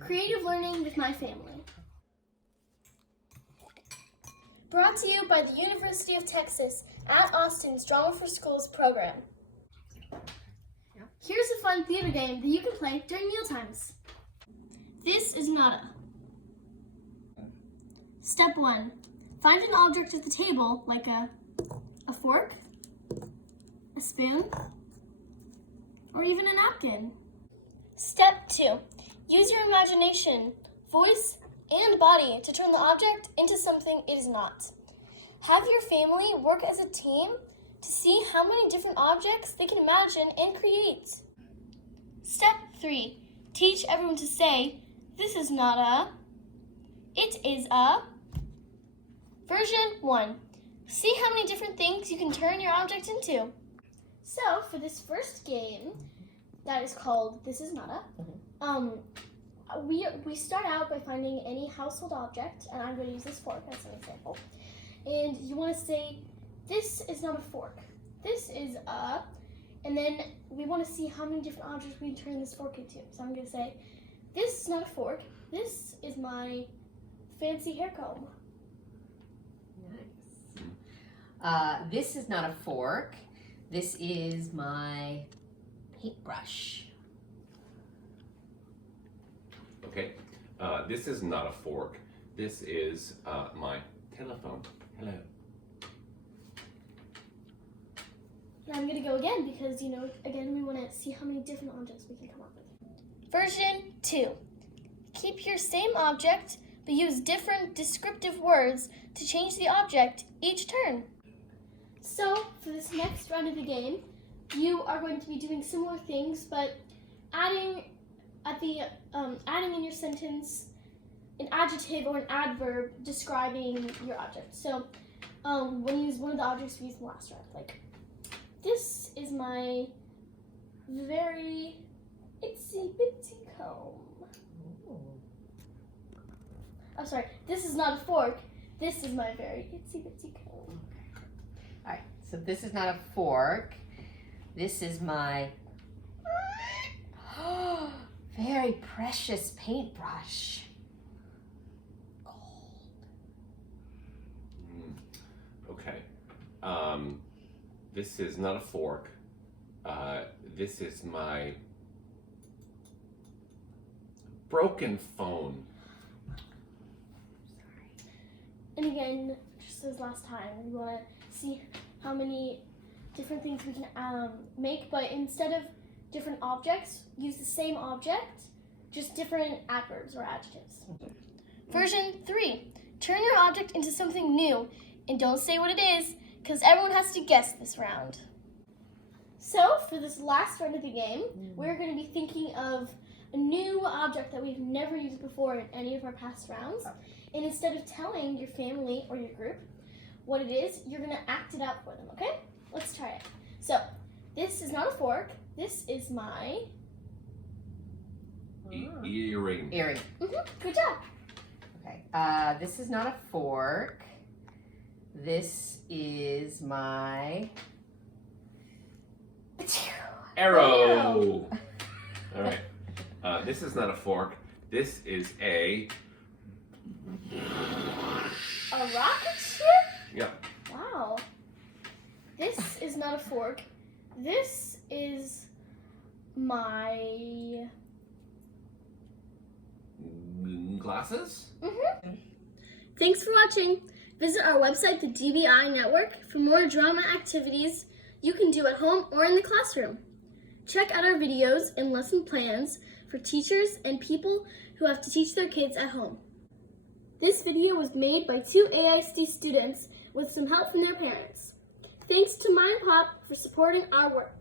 Creative learning with my family. Brought to you by the University of Texas at Austin's Drama for Schools program. Here's a fun theater game that you can play during mealtimes. This is nada. Step 1. Find an object at the table like a fork, a spoon, or even a napkin. Step 2. Use your imagination, voice, and body to turn the object into something it is not. Have your family work as a team to see how many different objects they can imagine and create. Step 3. Teach everyone to say, this is not a, it is a. Version 1. See how many different things you can turn your object into. So, for this first game, that is called This Is Nada, we start out by finding any household object, and I'm going to use this fork as an example. And you want to say, this is not a fork. This is a, and then we want to see how many different objects we can turn this fork into. So I'm going to say, this is not a fork. This is my fancy hair comb. Nice. This is not a fork. This is my paintbrush. Okay, this is not a fork. This is my telephone. Hello. And I'm going to go again because, again, we want to see how many different objects we can come up with. Version 2. Keep your same object, but use different descriptive words to change the object each turn. So, for this next round of the game, you are going to be doing similar things, but adding in your sentence an adjective or an adverb describing your object. So, when you use one of the objects we used in the last round, like, this is my very itsy bitsy comb. I'm sorry, this is not a fork. This is my very itsy bitsy comb. All right, so this is not a fork. This is my very precious paintbrush. Gold. Okay. This is not a fork. This is my broken phone. And again, just as last time, we want to see how many different things we can make, but instead of different objects, use the same object, just different adverbs or adjectives. Version 3. Turn your object into something new, and don't say what it is, because everyone has to guess this round. So, for this last round of the game, we're going to be thinking of a new object that we've never used before in any of our past rounds. And instead of telling your family or your group what it is, you're going to act it out for them, okay? Let's try it. So, this is not a fork. This is my... Earring. Earring. Good job. Okay. This is not a fork. This is my Arrow. All right. This is not a fork. This is a rocket ship? Yeah. Wow. This is not a fork. This is my... Glasses? Thanks for watching. Visit our website, the DBI Network, for more drama activities you can do at home or in the classroom. Check out our videos and lesson plans for teachers and people who have to teach their kids at home. This video was made by 2 AISD students with some help from their parents. Thanks to MindPop for supporting our work.